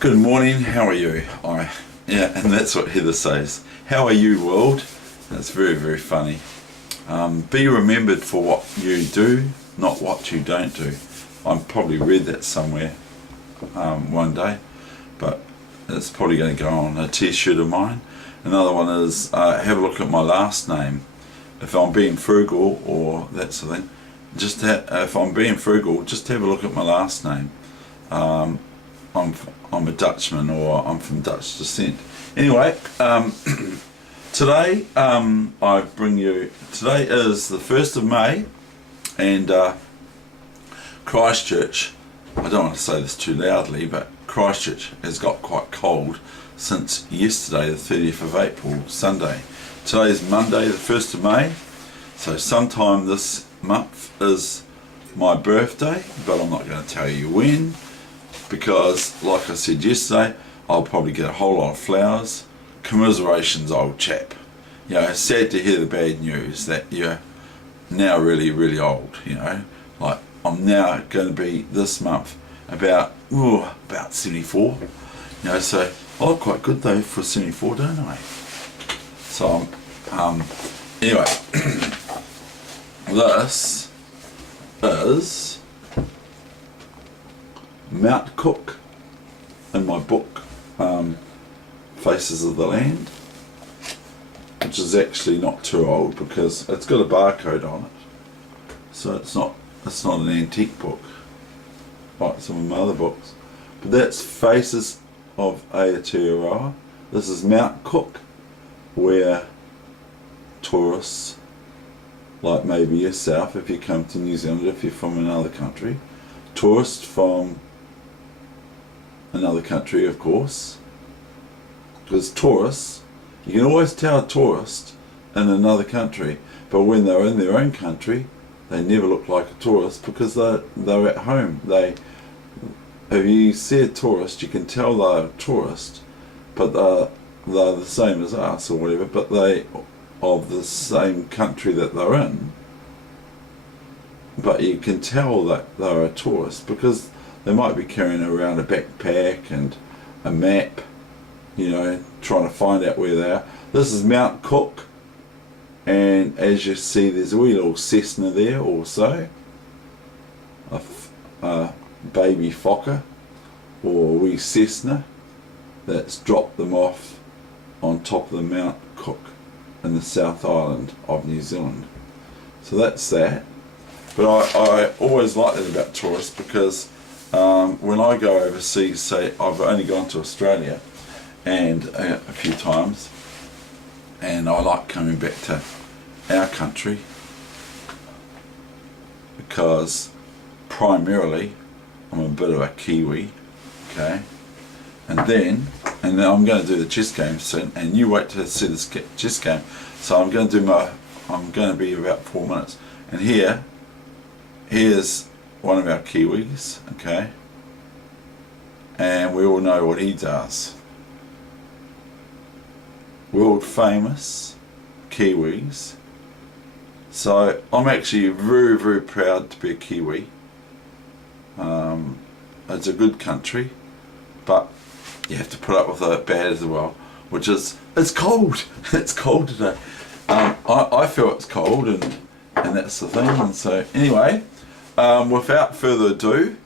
Good morning, how are you? Yeah, and that's what Heather says. How are you, world? That's very, very funny. Be remembered for what you do, not what you don't do. I've probably read that somewhere one day, but it's probably going to go on a t-shirt of mine. Another one is, have a look at my last name. If I'm being frugal or that sort of thing, if I'm being frugal, just have a look at my last name. I'm a Dutchman, or I'm from Dutch descent. Anyway, today today is the 1st of May, and Christchurch, I don't want to say this too loudly, but Christchurch has got quite cold since yesterday, the 30th of April, Sunday. Today is Monday, the 1st of May, so sometime this month is my birthday, but I'm not going to tell you when, because like I said yesterday, I'll probably get a whole lot of flowers. Commiserations, old chap. You know, it's sad to hear the bad news that you're now really, really old, you know. Like, I'm now going to be this month about 74. You know, so I look quite good though for 74, don't I? So anyway, this is Mount Cook in my book, Faces of the Land, which is actually not too old because it's got a barcode on it, so it's not an antique book like some of my other books. But that's Faces of Aotearoa. This is Mount Cook, where tourists, like maybe yourself if you come to New Zealand, if you're from another country, tourists from another country, of course, because tourists, you can always tell a tourist in another country, but when they're in their own country they never look like a tourist because they're at home. If you see a tourist, you can tell they're a tourist, but they're the same as us or whatever, but they of the same country that they're in, but you can tell that they're a tourist because they might be carrying around a backpack and a map, you know, trying to find out where they are. This is Mount Cook, and as you see there's a wee little Cessna there also, a baby fokker or a wee Cessna that's dropped them off on top of the Mount Cook in the South Island of New Zealand. So that's that. But I always like that about tourists because when I go overseas, say I've only gone to Australia and a few times, and I like coming back to our country because primarily I'm a bit of a Kiwi, okay, and then I'm going to do the chess game soon, and you wait to see this chess game. So I'm going to be about 4 minutes, and here's one of our Kiwis, okay, and we all know what he does. World famous Kiwis. So I'm actually very, very proud to be a Kiwi. It's a good country, but you have to put up with it bad as well, which is, it's cold. It's cold today. I feel it's cold, and that's the thing. And so anyway, without further ado,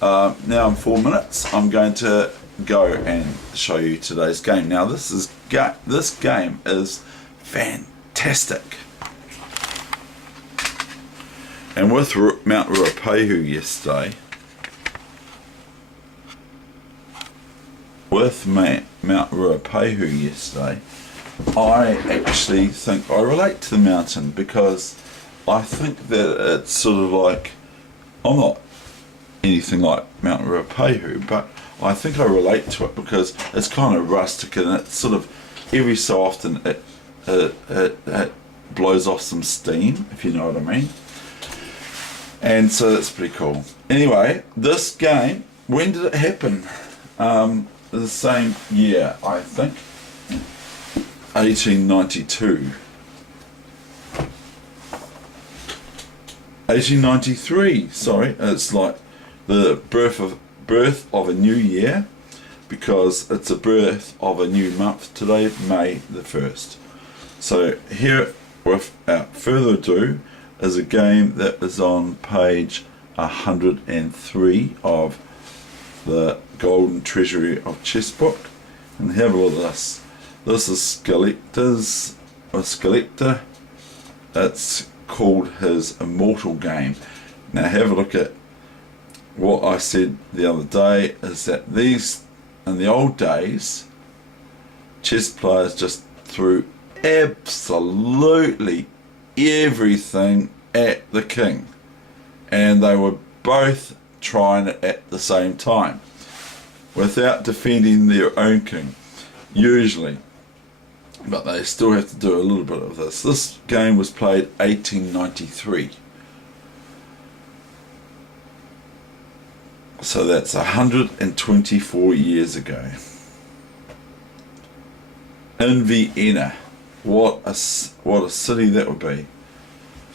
now in 4 minutes I'm going to go and show you today's game. Now this game is fantastic, and with Mount Ruapehu yesterday, I actually think I relate to the mountain because I think that it's sort of like, I'm not anything like Mount Ruapehu, but I think I relate to it because it's kind of rustic, and it's sort of every so often it blows off some steam, if you know what I mean, and so that's pretty cool. Anyway, this game, when did it happen? The same year, I think, 1892. 1893, sorry, it's like the birth of a new year, because it's a birth of a new month today, May the 1st. So here, without further ado, is a game that is on page 103 of the Golden Treasury of Chess book. And have a look at this. This is Schlecter's, Schlecter. It's called his Immortal game. Now have a look at what I said the other day, is that these, in the old days, chess players just threw absolutely everything at the king, and they were both trying it at the same time without defending their own king usually, but they still have to do a little bit of this. This game was played 1893, so that's 124 years ago in Weegenaar. What a city that would be.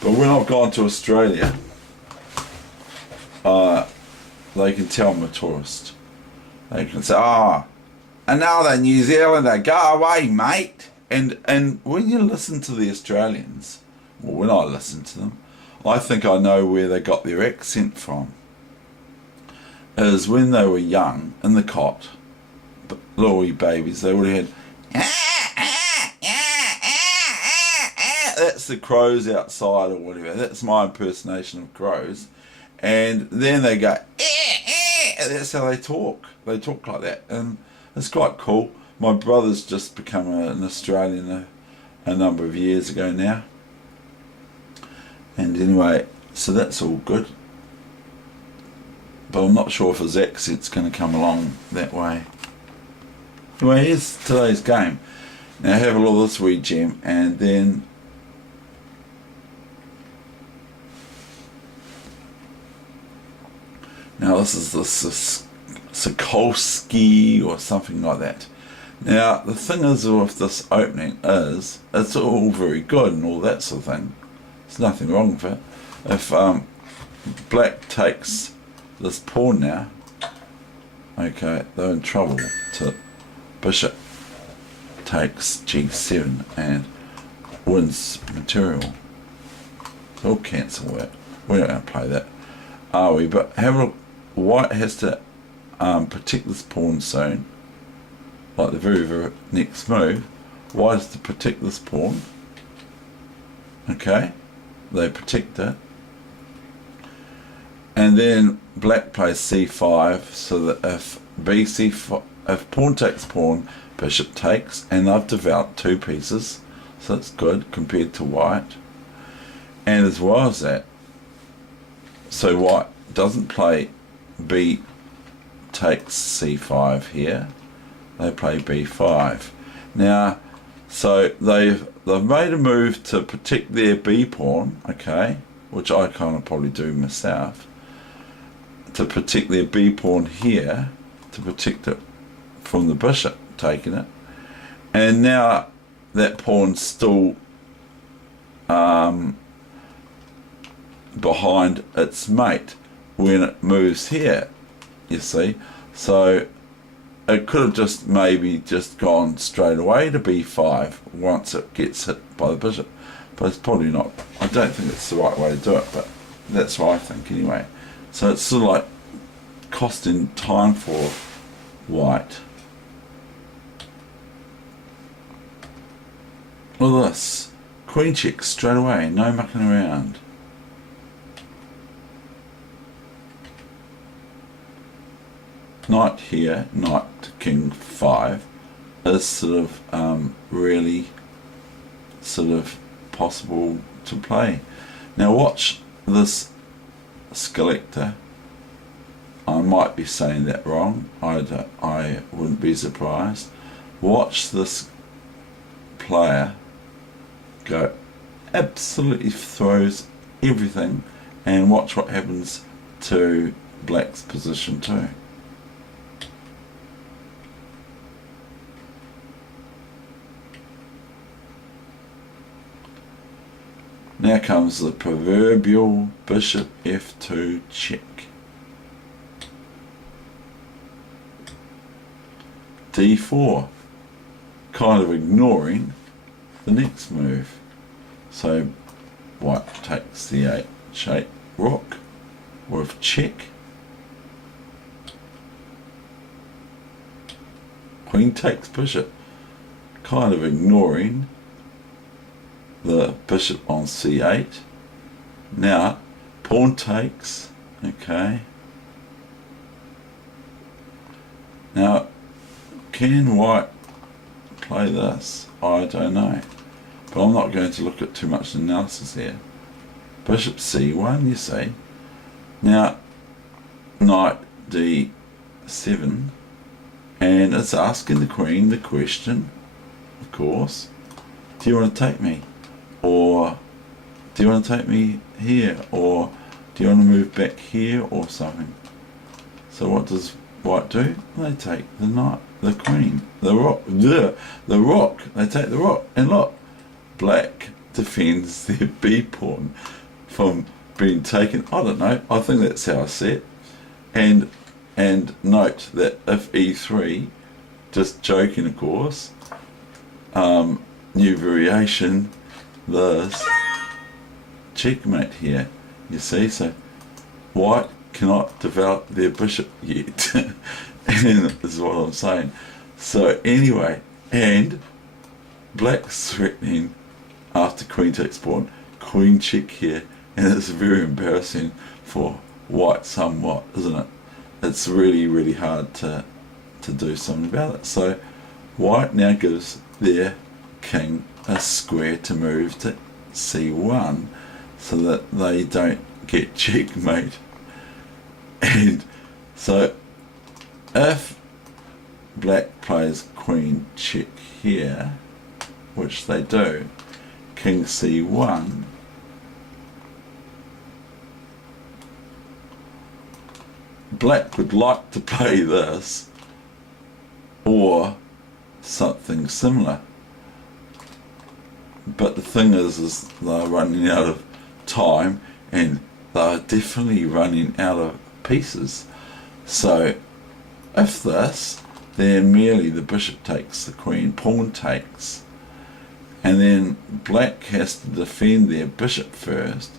But when I've gone to Australia, they can tell I'm a tourist. They can say, another New Zealander, go away, mate. And when you listen to the Australians, or when I listen to them, I think I know where they got their accent from. Is when they were young, in the cot, little wee babies, they would have had, that's the crows outside or whatever. That's my impersonation of crows. And then they go, that's how they talk. They talk like that, and it's quite cool. My brother's just become an Australian a number of years ago now. And anyway, so that's all good. But I'm not sure if his accent's going to come along that way. Anyway, here's today's game. Now have a look at this wee gem, and then now this is the Sokolsky or something like that. Now the thing is with this opening is it's all very good and all that sort of thing. There's nothing wrong with it. If black takes this pawn now, okay, they're in trouble. To bishop takes g7 and wins material. So we'll cancel that. We're not going to play that, are we? But have a look. White has to protect this pawn soon, like the very next move. White has to protect this pawn. Okay, they protect it, and then black plays c5, so that if pawn takes pawn, bishop takes, and I've developed two pieces, so that's good compared to white. And as well as that, so white doesn't play b takes c5 here, they play b5. Now, so they've made a move to protect their b pawn, okay, which I kind of probably do myself, to protect their b pawn here, to protect it from the bishop taking it, and now that pawn's still behind its mate when it moves here, you see. So it could have just maybe just gone straight away to b5 once it gets hit by the bishop, but it's probably not. I don't think it's the right way to do it, but that's what I think anyway. So it's sort of like costing time for white. Look at this, queen check straight away, no mucking around. Knight here, knight to king 5 is sort of really sort of possible to play. Now watch this Schlecter. I might be saying that wrong, I wouldn't be surprised. Watch this player go, absolutely throws everything, and watch what happens to black's position too. Now comes the proverbial bishop f2 check. d4, kind of ignoring the next move. So white takes the h8 rook with check. Queen takes bishop, kind of ignoring the bishop on c8. Now pawn takes, okay. Now can white play this? I don't know, but I'm not going to look at too much analysis here. Bishop c1, you see. Now knight d7, and it's asking the queen the question, of course, do you want to take me? Or do you want to take me here? Or do you want to move back here or something? So what does white do? They take the knight, the queen, the rook, the rook. They take the rook, and look, black defends their b pawn from being taken. I don't know. I think that's how I see it. And note that if e3, just joking, of course, new variation, this checkmate here. You see, so white cannot develop their bishop yet. And this is what I'm saying. So anyway, and black's threatening after queen takes pawn, queen check here, and it's very embarrassing for white somewhat, isn't it? It's really, really hard to do something about it. So white now gives their king a square to move to c1 so that they don't get checkmate. And so if black plays queen check here, which they do, king c1, black would like to play this or something similar, but the thing is they're running out of time, and they're definitely running out of pieces. So if this, then merely the bishop takes the queen, pawn takes, and then black has to defend their bishop first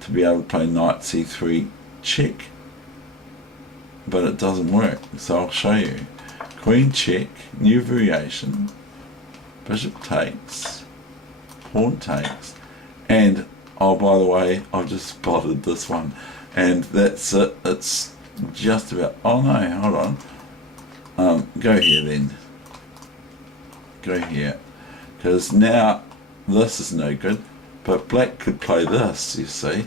to be able to play knight c3 check, but it doesn't work. So I'll show you. Queen check, new variation, bishop takes, pawn takes, and oh, by the way, I've just spotted this one, and that's it. It's just about, oh no, hold on, go here then, go here, because now this is no good, but black could play this, you see,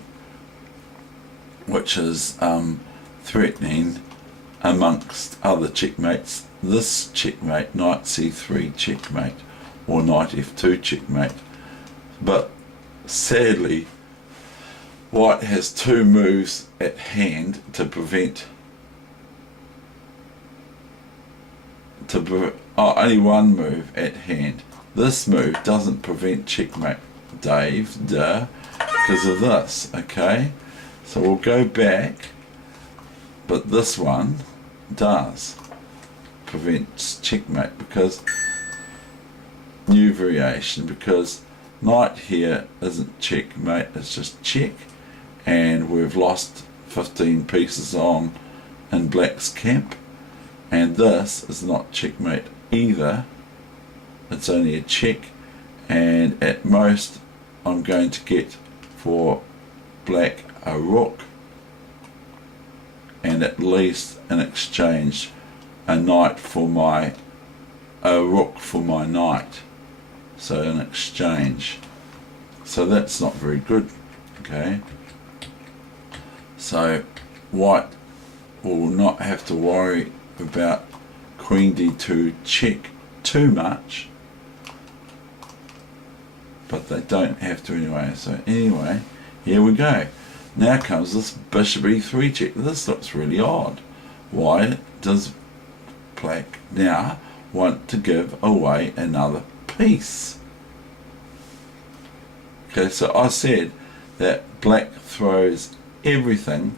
which is threatening amongst other checkmates, this checkmate, knight c3 checkmate, or knight f2 checkmate. But sadly, white has two moves at hand to prevent, only one move at hand. This move doesn't prevent checkmate, Dave, because of this, okay? So we'll go back, but this one does prevent checkmate because new variation, because knight here isn't checkmate, it's just check, and we've lost 15 pieces on in black's camp, and this is not checkmate either, it's only a check, and at most I'm going to get for black a rook, and at least in exchange a knight for a rook for my knight, so in exchange. So that's not very good, okay? So white will not have to worry about queen d2 check too much, but they don't have to anyway. So anyway, here we go. Now comes this bishop e3 check. This looks really odd. Why does black now want to give away another piece? Okay, so I said that black throws everything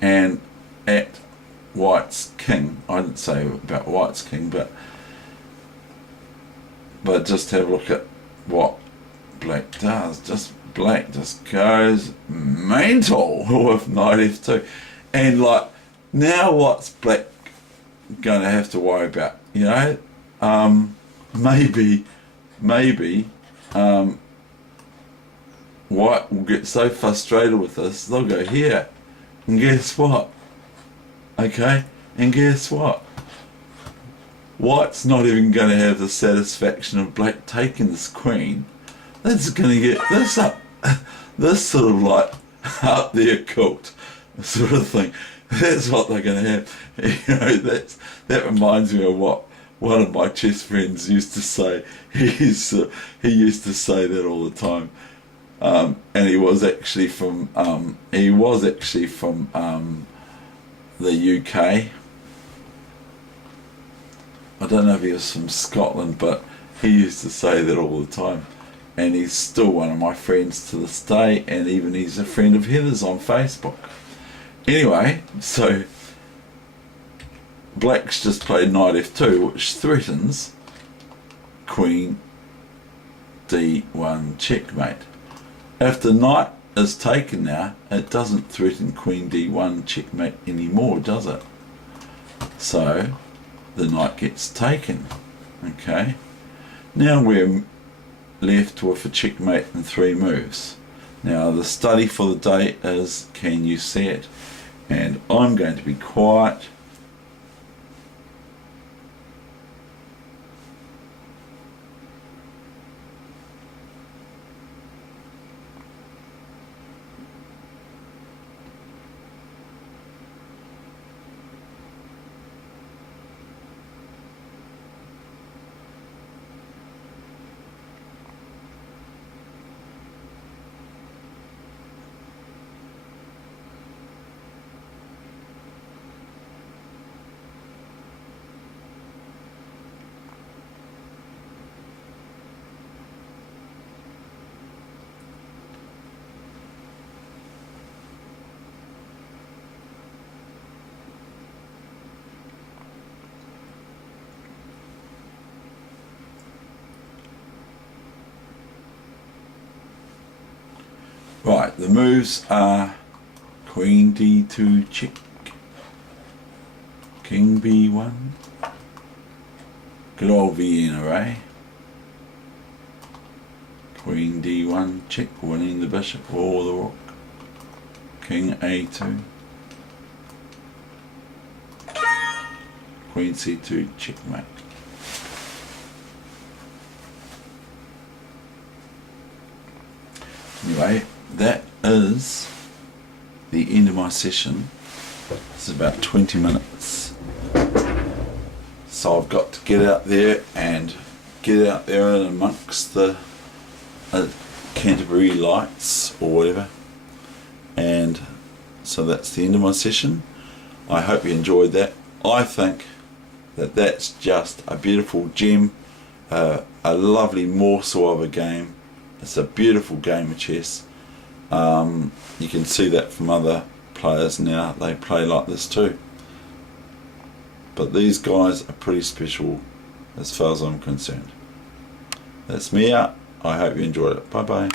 and at white's king. I didn't say about white's king, but But just have a look at what black does. Black just goes mental with knight f2. And like, now what's black going to have to worry about? You know, maybe white will get so frustrated with this, they'll go here. And guess what? Okay, and guess what? White's not even going to have the satisfaction of black taking this queen. That's going to get this up, this sort of like up the occult sort of thing. That's what they're going to have. You know, that reminds me of what one of my chess friends used to say. He used to say that all the time. And he was actually from the UK. I don't know if he was from Scotland, but he used to say that all the time. And he's still one of my friends to this day, and even he's a friend of Heather's on Facebook. Anyway, so black's just played knight f2, which threatens queen d1 checkmate. If the knight is taken now, it doesn't threaten queen d1 checkmate anymore, does it? So the knight gets taken. Okay, now we're left with a checkmate in 3 moves. Now the study for the day is, can you see it? And I'm going to be quiet. Right, the moves are queen d2 check, king b1, good old Weegenaar, eh? Queen d1 check, winning the bishop or the rook, king a2, queen c2 checkmate. Anyway, that is the end of my session. It's about 20 minutes. So I've got to get out there and amongst the Canterbury lights or whatever. And so that's the end of my session. I hope you enjoyed that. I think that that's just a beautiful gem, a lovely morsel of a game. It's a beautiful game of chess. You can see that from other players now, they play like this too. But these guys are pretty special as far as I'm concerned. That's me out. I hope you enjoyed it. Bye bye.